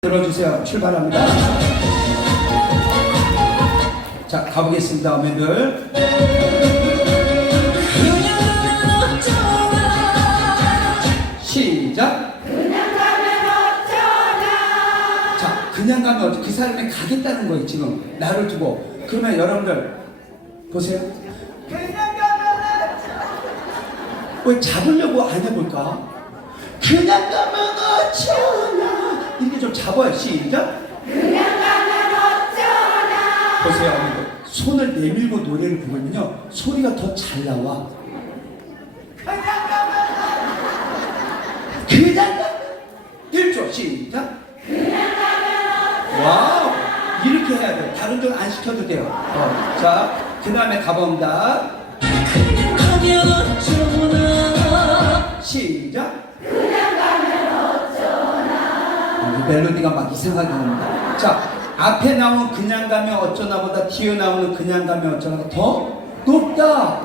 들어주세요. 출발합니다. 자, 가보겠습니다, 어머니들. 시작. 자, 그냥 가면 어떻게 그 사람이 가겠다는 거예요, 지금. 나를 두고. 그러면 여러분들, 보세요. 왜 잡으려고 안 해볼까? 그냥 가면 어쩌나. 이렇게 좀 잡아요, 시작. 보세요, 어머니들. 손을 내밀고 노래를 부르면요, 소리가 더 잘 나와. 그냥 가면 1조 시작. 와우! 이렇게 해야 돼요. 다른 줄안 시켜도 돼요. 어, 자, 그 다음에 가봅니다. 시작. 멜로디가 막 이상하게 나옵니다. 자, 앞에 나온 그냥 가면 어쩌나 보다 뒤에 나오는 그냥 가면 어쩌나가 더 높다.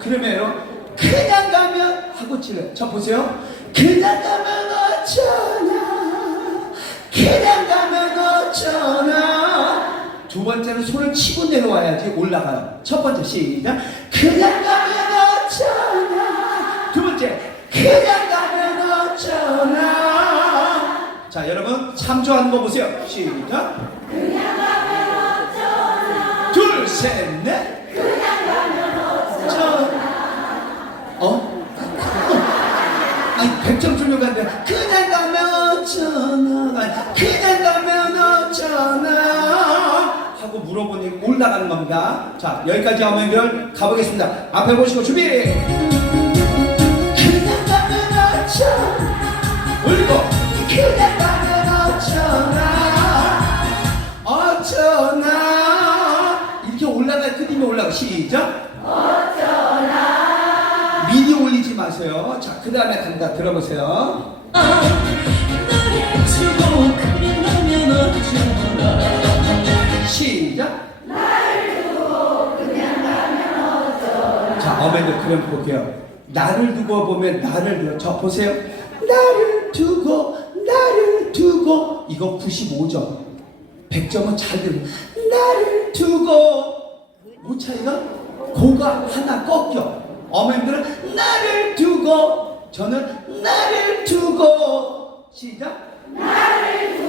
그러면 그냥 가면 하고 치래. 저 보세요. 그냥 가면 어쩌나. 그냥 가면 어쩌나. 두 번째는 손을 치고 내려와야지 올라가요. 첫 번째 시작. 그냥 가면 어쩌나. 두 번째. 그냥 3조하는 거 보세요. 시작. 둘, 셋, 넷. 어? 어? 아니, 백점 주려고 하는데, 그냥 가면 어쩌나. 아니, 그냥 가면 어쩌나. 하고 물어보니 올라가는 겁니다. 자, 여기까지 한번 연결 가보겠습니다. 앞에 보시고 준비. 그냥 가면 어쩌나. 울고. 그냥 시작! 미니 올리지 마세요. 자, 그 다음에 간다. 들어보세요. 시작. 자, 어머니들 그럼 볼게요. 나를 두고 보면 나를 저 보세요. 나를 두고 나를 두고 이거 95점. 100점은 잘 들어. 나를 두고 뭐 차이가? 고가 하나 꺾여. 어머님들은 나를 두고 저는 나를 두고 시작. 나를 두고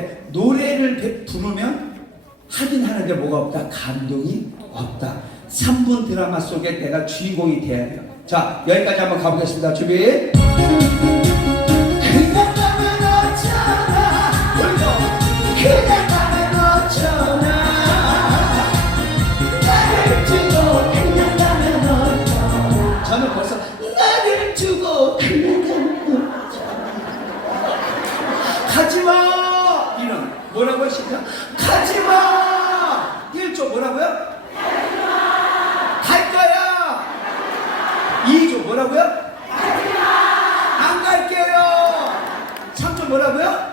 해야 되는데 노래를 배- 부르면 하긴 하는데 뭐가 없다. 감동이 없다. 3분 드라마 속에 내가 주인공이 돼야 돼요. 자, 여기까지 한번 가보겠습니다. 준비. 가지마 1조 뭐라고요? 가지마 갈 거야 2조 뭐라고요? 안 갈게요. 3조 뭐라고요?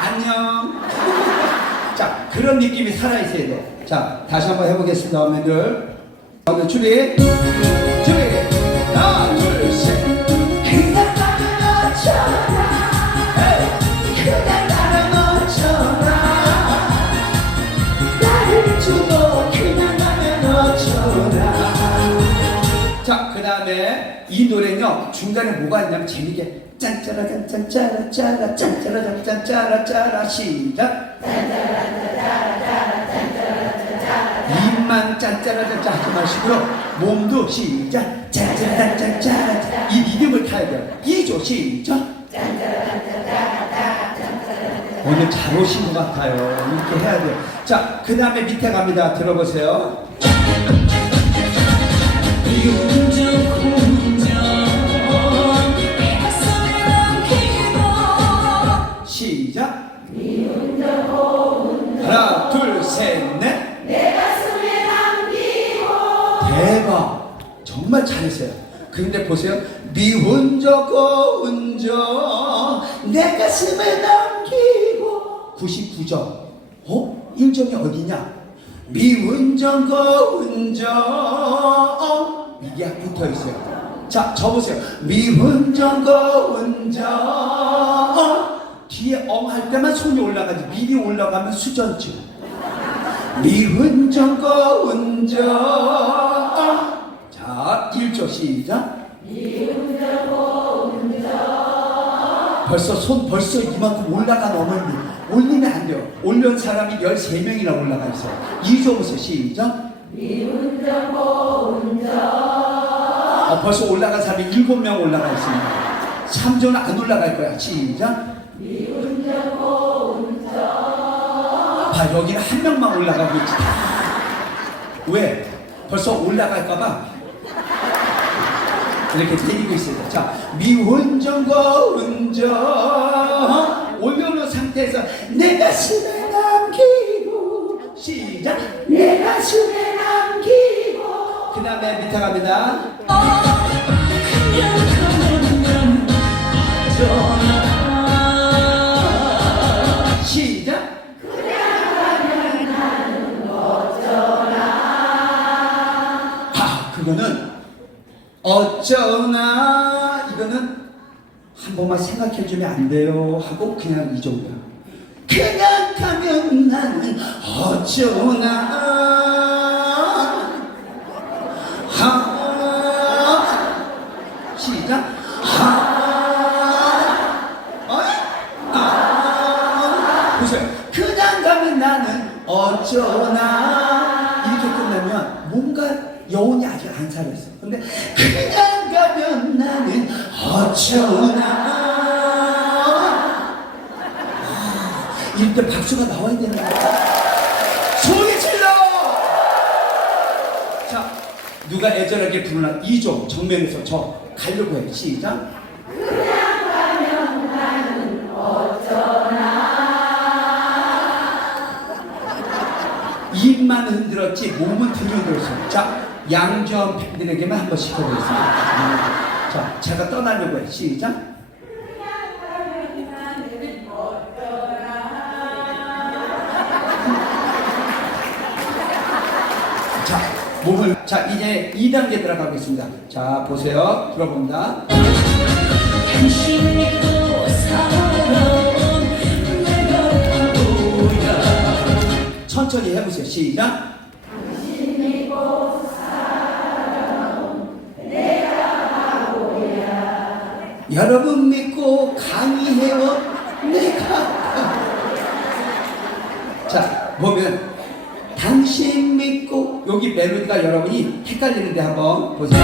안녕. 자, 그런 느낌이 살아있어야 돼. 자, 다시 한번 해보겠습니다, 어머니들. 오늘 준비. 노래는요, 중간에 뭐가 있냐면 재밌게 짠짜라 짠짠짜라 짜라 짠짜라 짠짠짜라 짜라 시작. 입만 짠짜라 짠짜 하지 마시고요. 몸도 시작. 짠짜라 짠짜라 이 리듬을 타야 돼요. 2조 시작. 오늘 잘 오신 것 같아요. 이렇게 해야 돼요. 자, 그 다음에 밑에 갑니다. 들어보세요 시작. 하나, 둘, 셋, 넷. 내 가슴에 남기고 대박. 정말 잘했어요. 그런데 보세요. 미운 저 고 운저 내 가슴에 남기고 99점. 어? 1점이 어디냐? 미운 저 고 운저 어? 이게 붙어 있어요. 자, 접으세요. 미운저 고운저 어? 뒤에 엉 할 때만 손이 올라가지. 미리 올라가면 수전증. 미운전 거운전 자 1조 시작. 벌써 손 벌써 이만큼 올라간 어머니. 올리면 안 돼요. 올린 사람이 13명이나 올라가 있어요. 2조 보세요 시작. 어, 벌써 올라간 사람이 7명 올라가 있습니다. 3조는 안 올라갈 거야. 시작 봐 여기는 한 명만 올라가고 있지. 왜? 벌써 올라갈까봐. 이렇게 데리고 있어요 자 미운전과 운전. 올려놓은 상태에서 내 가슴에 남기고 시작. 내 가슴에 남기고. 그 다음에 밑에 갑니다 아, 그거는 어쩌나? 이거는 한 번만 생각해 주면 안 돼요. 하고 그냥 이 정도야. 그냥 가면 나는 어쩌나? 하. 시작. 하. 어이? 아. 보세요. 그냥 가면 나는 어쩌나? 이렇게 끝나면 뭔가 여운이 아직 안 살았어. 근데 그냥 가면 나는 어쩌나 아, 이럴 때 박수가 나와야 되는 거야. 소리 질러! 자, 누가 애절하게 부르나 2조 정면에서 저 가려고 해. 시작. 입만 흔들었지 몸은 덜 흔들었어요. 자, 양점 팬들에게만 한 번 시켜보겠습니다. 자, 제가 떠나려고 해. 시작. 자, 몸을 자 이제 2단계 들어가겠습니다. 자, 보세요. 들어봅니다. 천천히 해보세요. 시작. 여러분 믿고 강의해요. 내가. 자, 보면 당신 믿고 여기 멜로디가 여러분이 헷갈리는데 한번 보세요.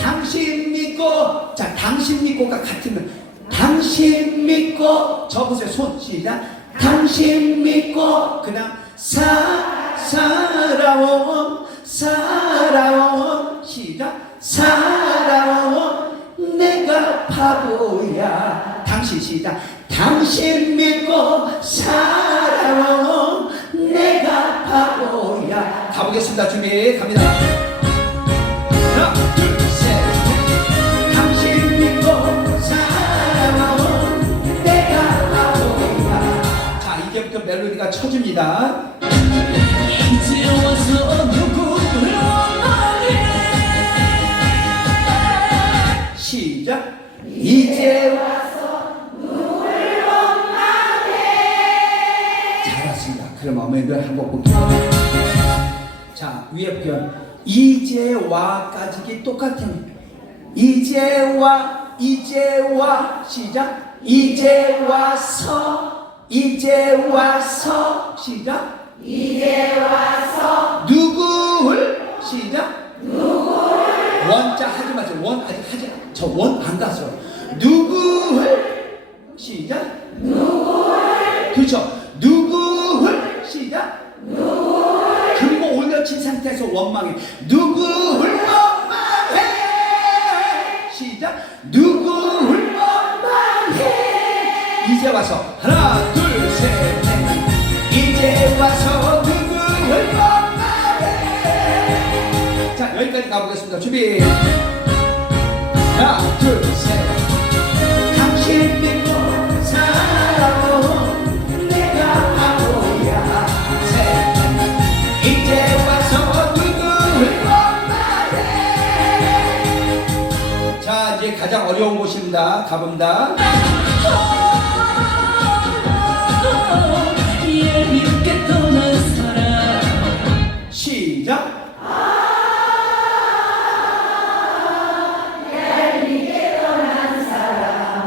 당신 믿고 자 당신 믿고가 같으면 당신 믿고 접으세요 손 시작 당신 믿고 그냥 사 살아온 살아온 시작 살아온 내가 바보야 당신 시작 당신 믿고 살아온 내가 바보야 가보겠습니다 준비 갑니다 하나, 둘, 셋. 당신 믿고 살아온 내가 바보야. 자, 이제부터 멜로디가 쳐집니다. 이제 와서 이제 와서 누구를 원하게. 잘했습니다. 그럼 어머니들 한번 볼게요. 자, 위에 보면 이제 와까지 똑같은 이제 와 이제 와. 시작. 이제 와서 이제 와서. 시작. 이제 와서. 누구를? 시작. 누구를? 원자 하지 마세요. 원 아직 하지 저 원안 갔어요 누구를 시작. 누구를 그렇죠. 누구를 시작. 누구를 그리고 올려친 상태에서 원망해. 누구를 원망해. 시작. 누구를 원망해. 이제 와서 하나 둘셋 이제 와서 누구를 원망해. 자 여기까지 가보겠습니다. 준비. 하나 둘 가장 어려운 곳입니다. 가봅니다.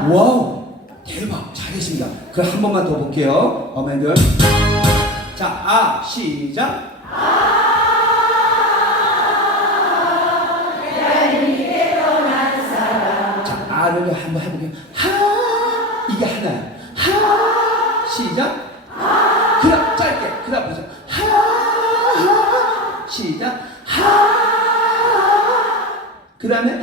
와우, 대박, 잘했습니다. 그럼 한 번만 더 볼게요, 어머니들. 자, 아, 시작. 자, 아를 한번 해볼게요. 하, 이게 하나야. 하, 시작. 그다음 짧게, 그다음 보세요. 하, 하, 시작. 하, 그다음에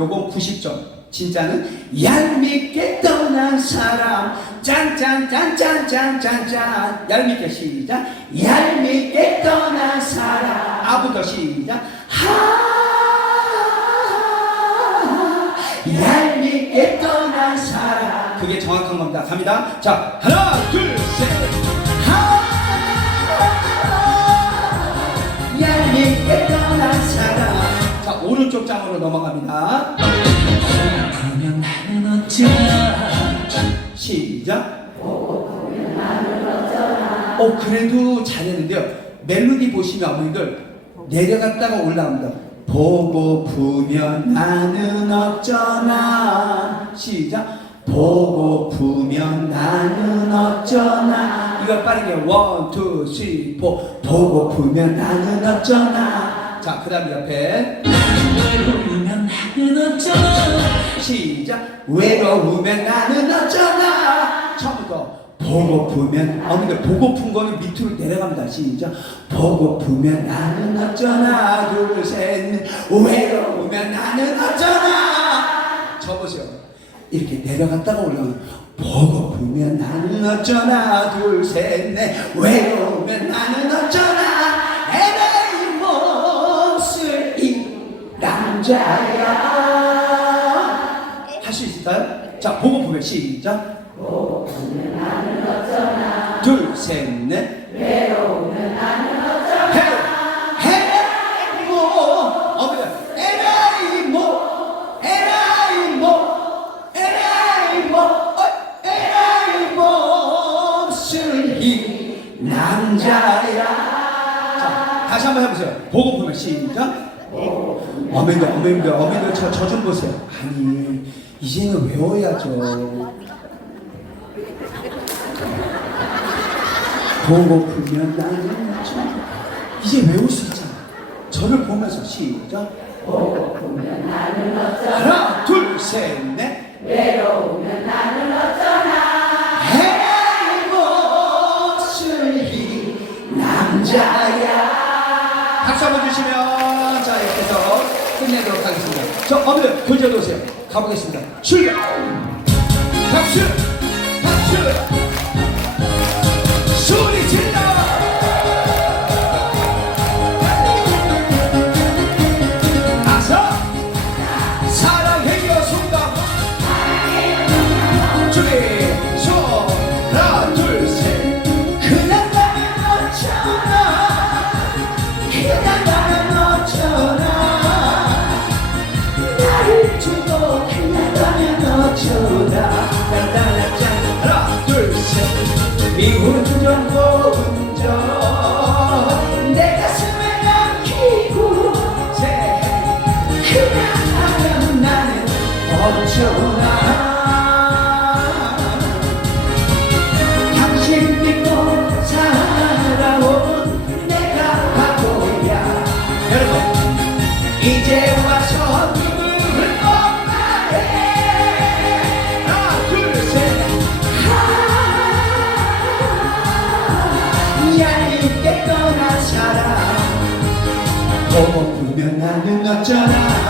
요건 90점. 진짜는 얄밉게 떠난 사람. 짠짠짠짠짠짠짠. 얄밉게 시작. 얄밉게 떠난 사람. 아부터 시작. 하 얄밉게 떠난 사람. 그게 정확한 겁니다. 갑니다. 자 하나 둘셋하 얄밉게 오른쪽 장으로 넘어갑니다. 그냥 나는 어쩌나. 시작. 어 그래도 잘했는데요. 멜로디 보시면 어머니들 내려갔다가 올라옵니다. 보고 부면 나는 어쩌나. 시작. 보고 부면 나는 어쩌나. 이걸 빠르게. 원, 투, 쓰리, 포. 보고 부면 나는 어쩌나 자 그 다음 옆에. 외로우면 나는 어쩌나? 시작. 외로우면 나는 어쩌나? 처음부터 보고프면 어머니가 보고픈 거는 밑으로 내려갑니다. 시작. 보고프면 나는 어쩌나? 둘셋 외로우면 나는 어쩌나? 저 보세요. 이렇게 내려갔다가 올라오는 보고프면 나는 어쩌나? 둘 셋 넷. 외로우면 나는 어쩌나 남자야 할 수 있을까요? 자, 보고 보면 시작. 보면 나는 어쩌나. 둘, 셋, 넷. 외로우면 나는 어쩌나. 남자야. 자, 다시 한번 해보세요. 보고 보면 시작. 어머니들, 어머니들, 어머니들 저저좀 보세요. 아니 이제는 외워야죠. 보고프면 나는 좀 이제 외울 수 있잖아. 저를 보면서 시작. 하나, 둘, 셋, 넷. 외로우면 나는 어쩌나. 해모슬히 남자야. 박수 한번 주시면 자 이렇게 해서 끝내도록 하겠습니다. 저 어머니 돌려 놓으세요. 가보겠습니다. 출발. 박수, 박수, 둘셋 미운전 고운전 내 가슴에 남기고 셋 그냥 나는 나는 어쩌나 끝났잖아.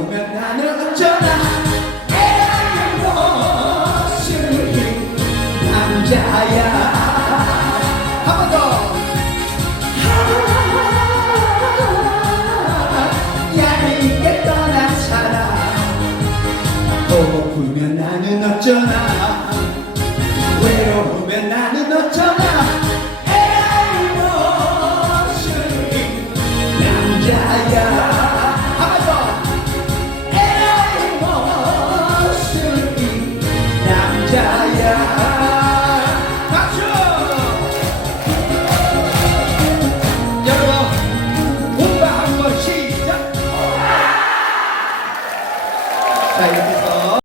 어쩌나 외로워